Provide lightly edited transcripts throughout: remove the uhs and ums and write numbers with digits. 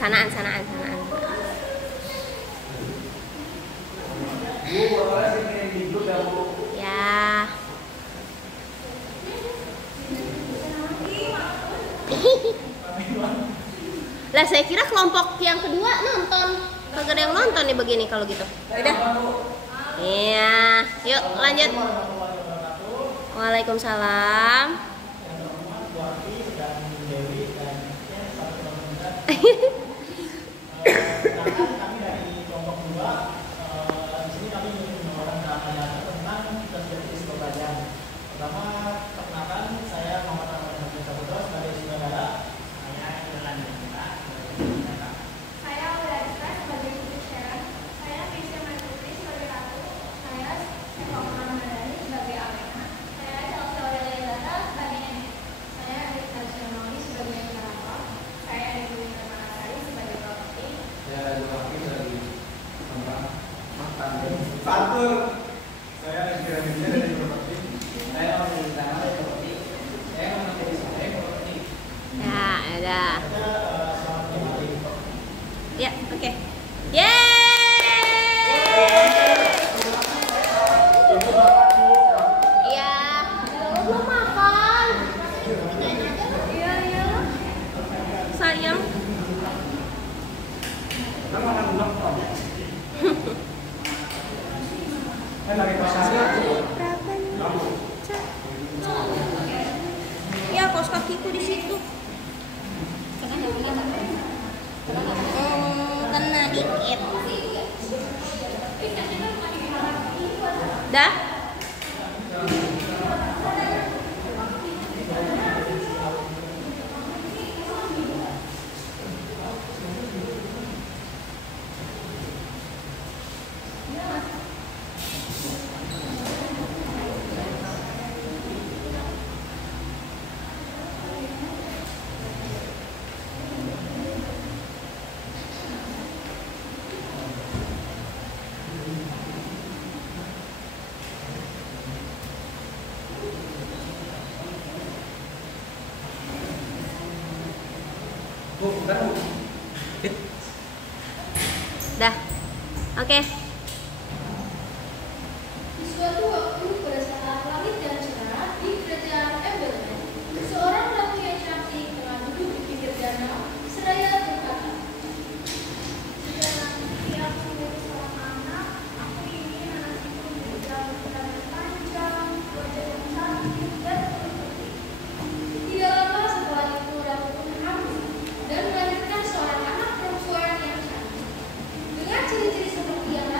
Sanaan. Ya. Lah saya kira kelompok yang kedua nonton. Kagak ada yang nonton nih begini kalau gitu. Udah. Iya, yuk lanjut. Waalaikumsalam. Ya, oke. Iya, belum makan. Iya. Sayang. Ya, kaos kakiku di situ. Kena dikit. Dah? Dah. Oke. Di suatu waktu pada saat langit dan cerah di kerajaan Ebelmen, seorang ratu yang cantik tengah duduk di pinggir danau seraya berkata, "Jika nanti aku menjadi seorang anak, aku ingin anak itu memiliki rambut panjang, wajah yang cantik dan kulit putih." Tidak lama setelah itu ratu pun hamil dan melahirkan seorang anak perempuan yang cantik dengan ciri-ciri seperti yang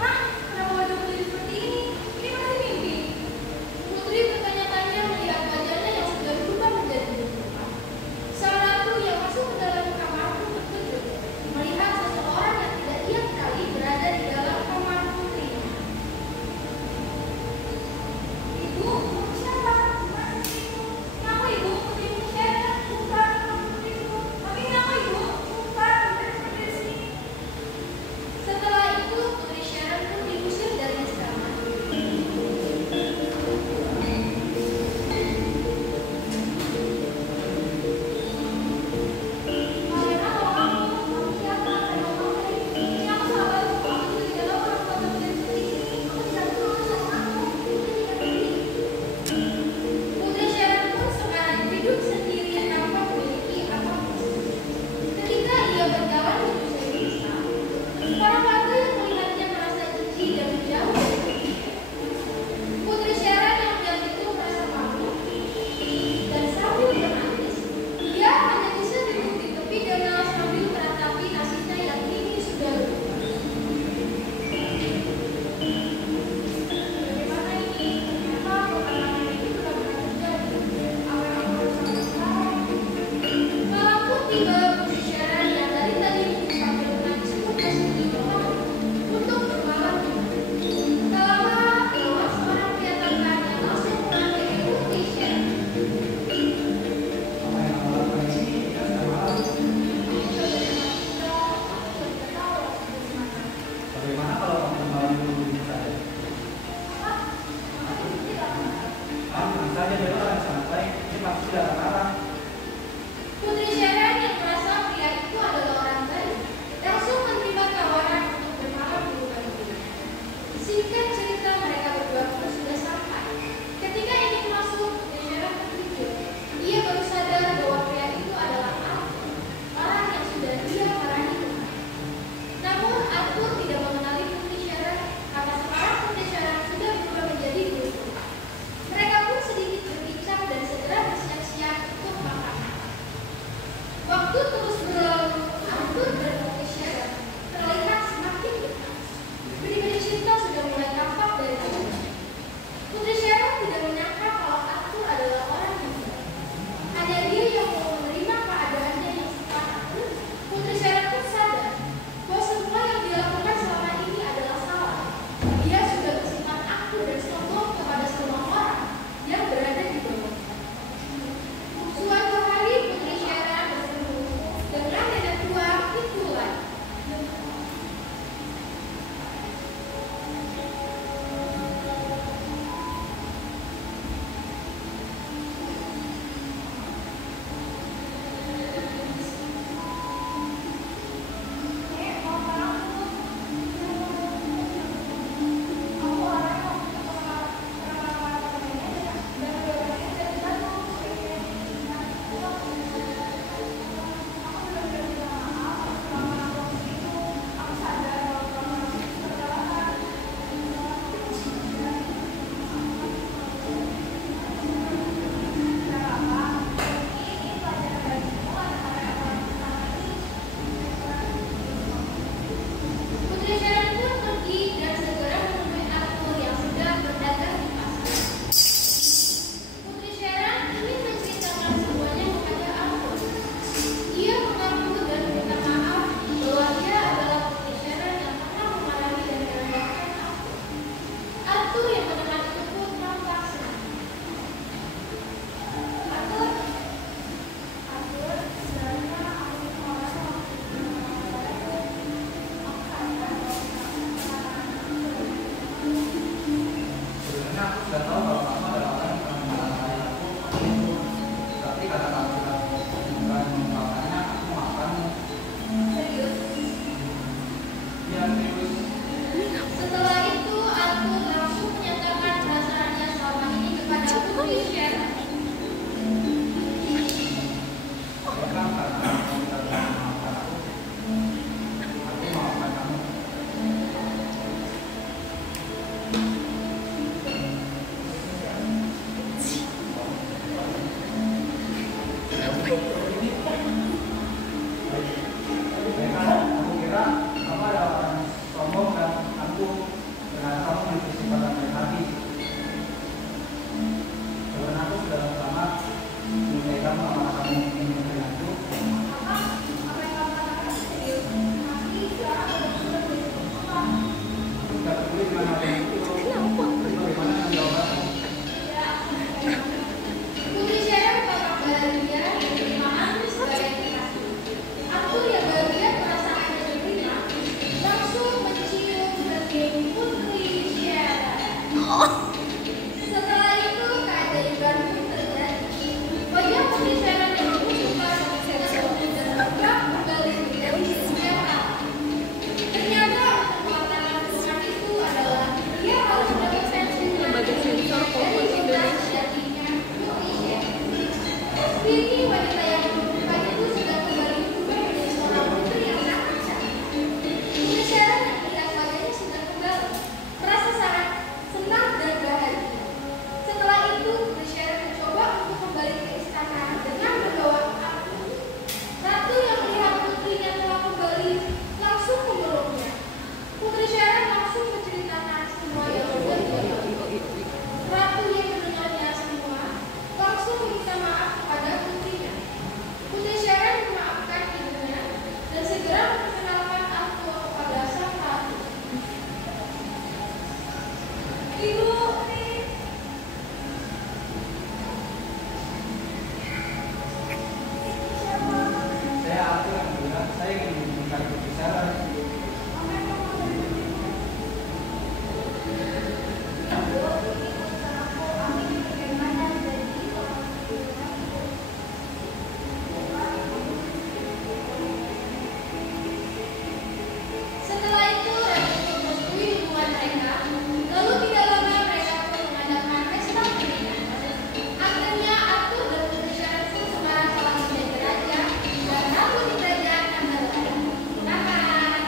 Hah? Kenapa wajahmu jadi seperti ini? Ini masih mimpi. Putri bertanya-tanya melihat wajahnya yang sudah berubah menjadi berubah. Sang ratu yang masuk ke dalam kamar pun terkejut melihat seseorang yang tidak ia kenali berada di dalam kamar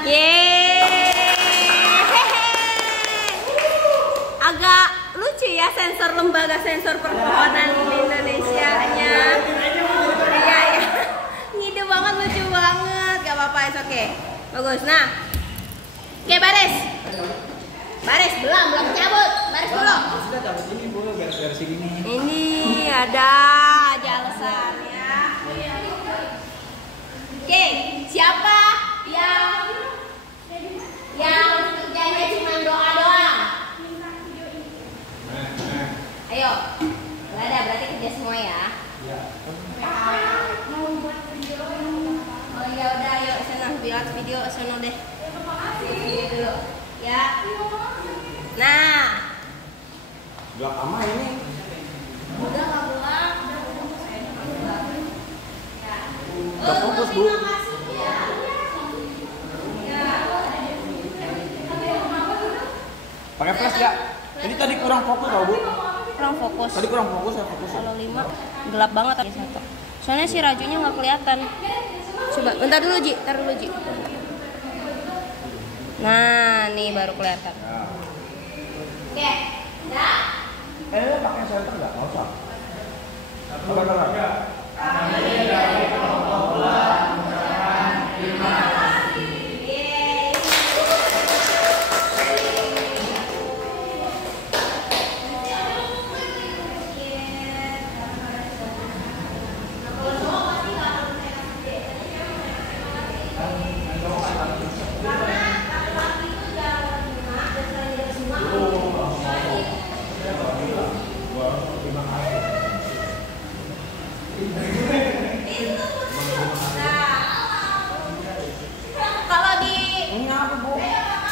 Yeay. Agak lucu ya sensor lembaga sensor perpohonan Indonesia-nya. Iya ya. Ngide banget, lucu banget. Gak apa-apa, oke. Bagus. Nah. Oke, baris. Baris, belum cabut. Baris dulu. Sudah cabut ini Bu, versi gini. Ini ada aja alasannya. Oke, siapa yang kerjanya cuma doa doang? Ayo, nggak ada, berarti kerja semua ya. Oh ya udah, ayo sana buat video sana deh. Video dulu, ya. Nah, Gelap ama ini. Udah nggak gelap. Udah fokus Bu. Pakai flash nggak? Ini tadi kurang fokus tau Bu. kurang fokus. Tadi kurang fokus ya fokus. Kalau 5 gelap banget tadi satu. Soalnya si rajunya nggak kelihatan. Coba, bentar dulu Ji, taruh dulu Ji. Nah, nih baru kelihatan. Ya. Oke, udah. Pakai center nggak? Nggak usah. Apa color?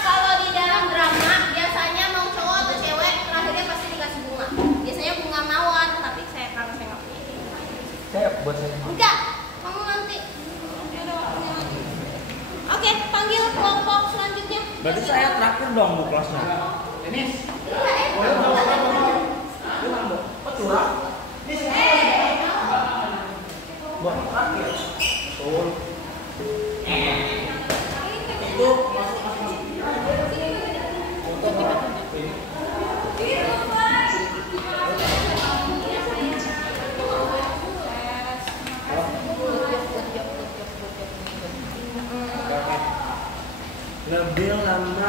Kalau di dalam drama biasanya mau cowok atau cewek terakhirnya pasti dikasih bunga. Biasanya bunga mawar, tapi saya nggak punya. Saya buat saya. Enggak, kamu nanti. Oke, panggil kelompok selanjutnya. Berarti saya terakhir dong Bu kelasnya. Denis. Buat terakhir. Betul. Itu masuk. Nabil nama